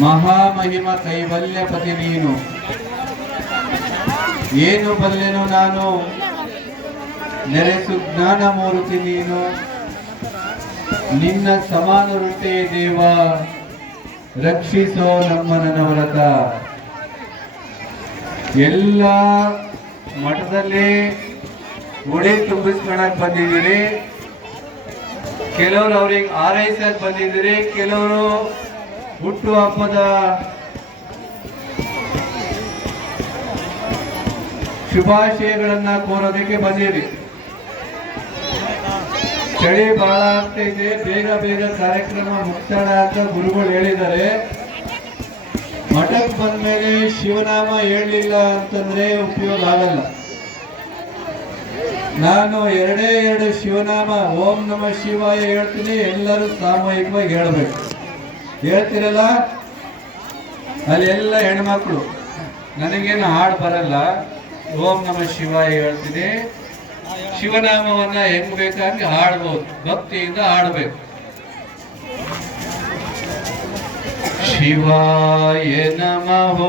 ಮಹಾಮಹಿಮ ಕೈವಲ್ಯಪತಿ ನೀನು. ಏನು ಬಲ್ಲೆನು ನಾನು? ನೆರೆಸು ಜ್ಞಾನ ಮೂರ್ತಿ ನೀನು. ನಿನ್ನ ಸಮಾನ ವೃತ್ತಿ ದೇವ. ರಕ್ಷಿಸೋ ನಮ್ಮ ನವರತ ಎಲ್ಲ ಮಠದಲ್ಲಿ ಉಡೆ ತುಂಬಿಸ್ಕೊಳಕ್ ಬಂದಿದ್ದೀರಿ. ಕೆಲವರು ಅವ್ರಿಗೆ ಆರೈಸಕ್ ಬಂದಿದ್ದೀರಿ. ಕೆಲವರು ಹುಟ್ಟು ಹಬ್ಬದ ಶುಭಾಶಯಗಳನ್ನ ಕೋರೋದಕ್ಕೆ ಬಂದಿರಿ. ಚಳಿ ಬಹಳ ಆಗ್ತೈತೆ, ಬೇಗ ಬೇಗ ಕಾರ್ಯಕ್ರಮ ಮುಕ್ತಾಯ ಅಂತ ಗುರುಗಳು ಹೇಳಿದ್ದಾರೆ. ಮಠಕ್ಕೆ ಬಂದ್ಮೇಲೆ ಶಿವನಾಮ ಹೇಳಲಿಲ್ಲ ಅಂತಂದ್ರೆ ಉಪಯೋಗ ಆಗಲ್ಲ. ನಾನು ಎರಡೇ ಎರಡು ಶಿವನಾಮ ಓಂ ನಮ ಶಿವಾಯ ಹೇಳ್ತೀನಿ, ಎಲ್ಲರೂ ಸಾಮೂಹಿಕವಾಗಿ ಹೇಳ್ಬೇಕು. ಹೇಳ್ತೀರಲ್ಲ? ಅಲ್ಲೆಲ್ಲ ಹೆಣ್ಮಕ್ಳು. ನನಗೇನು ಹಾಡು ಬರಲ್ಲ. ಓಂ ನಮ ಶಿವಾಯ ಹೇಳ್ತೀನಿ. ಶಿವನಾಮವನ್ನ ಹೆಂಗ್ ಬೇಕಾಗಿ ಹಾಡ್ಬೋದು. ಭಕ್ತಿಯಿಂದ ಹಾಡ್ಬೇಕು. ಶಿವಾಯ ನಮಃ.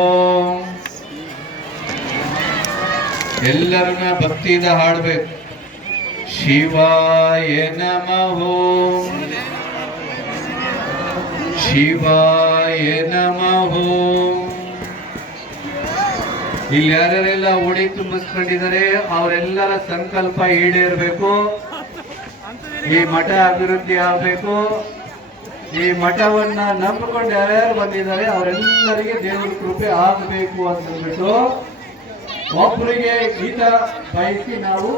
ಎಲ್ಲರನ್ನ ಭಕ್ತಿಯಿಂದ ಹಾಡ್ಬೇಕು. ಶಿವಾಯ ನಮಃ. ಶಿವಾಯ ನಮಃ. ಇಲ್ಲಿ ಯಾರ್ಯಾರೆಲ್ಲ ಉಡಿ ತುಂಬಿಸ್ಕೊಂಡಿದ್ದಾರೆ, ಅವರೆಲ್ಲರ ಸಂಕಲ್ಪ ಈಡೇರಬೇಕು. ಈ ಮಠ ಅಭಿವೃದ್ಧಿ ಆಗಬೇಕು. ಈ ಮಠವನ್ನ ನಂಬಿಕೊಂಡು ಯಾರ್ಯಾರು ಬಂದಿದ್ದಾರೆ, ಅವರೆಲ್ಲರಿಗೆ ದೇವರ ಕೃಪೆ ಆಗಬೇಕು ಅಂತಂದ್ಬಿಟ್ಟು ಒಬ್ಬರಿಗೆ ಗೀತ ಬಯಸಿ ನಾವು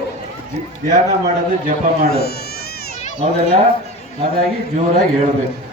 ಧ್ಯಾನ ಮಾಡೋದು, ಜಪ ಮಾಡೋದು. ಹೌದಲ್ಲ? ಹಾಗಾಗಿ ಜೋರಾಗಿ ಹೇಳ್ಬೇಕು.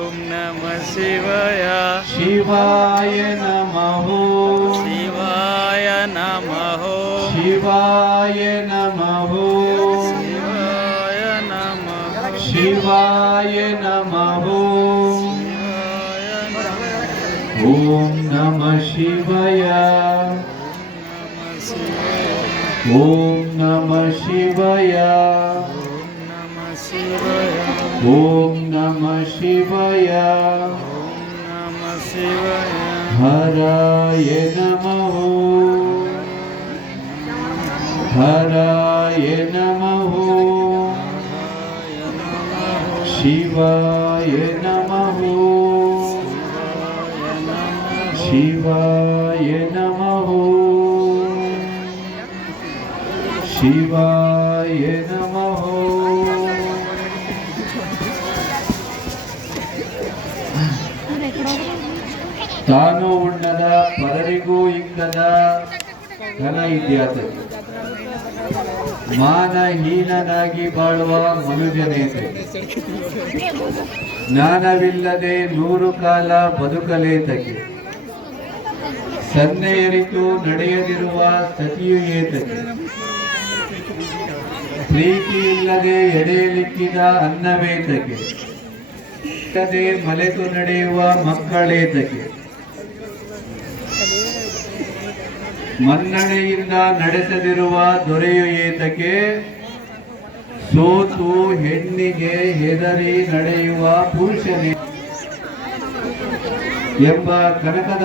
ಶಿವಾಯ ಶಿವಾಯ ಓಂ ನಮ ಶಿವಾಯ ಓಂ ನಮ ಶಿವಾಯ ಶಿವಾಯ ನಮಃ ಶಿವಾಯ ನಮಃ ಶಿವಾಯ ನಮಃ ಶಿವಾಯ ನಮಃ ಶಿವಾಯ ನಮಃ ಓಂ ನಮ ಶಿವಾಯ ಓಂ ನಮ ಶಿವಾಯ ನಮ ಶಿವಾಯ ಓಂ ನಮ ಶಿವಾಯ ನಮ ಶಿವಾಯ ಹರಾಯ ನಮಃ ಹರಾಯ ನಮಃ ಶಿವಾಯ ನಮಃ ತಾನು ಉಣ್ಣದ ಪರರಿಗೂ ಇಂಗದ ಘನ ಇದ್ಯಾತ ಮಾನಹೀನನಾಗಿ ಬಾಳುವ ಮನುಜನೇತೆ. ಜ್ಞಾನವಿಲ್ಲದೆ ನೂರು ಕಾಲ ಬದುಕಲೇತಕ್ಕೆ. ಸನ್ನೆಯರಿತು ನಡೆಯದಿರುವ ಸತಿಯು ಏತಕ್ಕೆ. ಪ್ರೀತಿ ಇಲ್ಲದೆ ಎಡೆಯಲಿಕ್ಕಿದ ಅನ್ನವೇತಕ್ಕೆ. ಇಲ್ಲದೆ ಮಲೆತು ನಡೆಯುವ ಮಕ್ಕಳೇತಕ್ಕೆ ಮನ್ನಣೆಯಿಂದ ನಡೆಸದಿರುವ ದೊರೆಯು ಏತಕ್ಕೆ? ಸೋತು ಹೆಣ್ಣಿಗೆ ಹೆದರಿ ನಡೆಯುವ ಪುರುಷನೇ. ಎಂಬ ಕನಕದ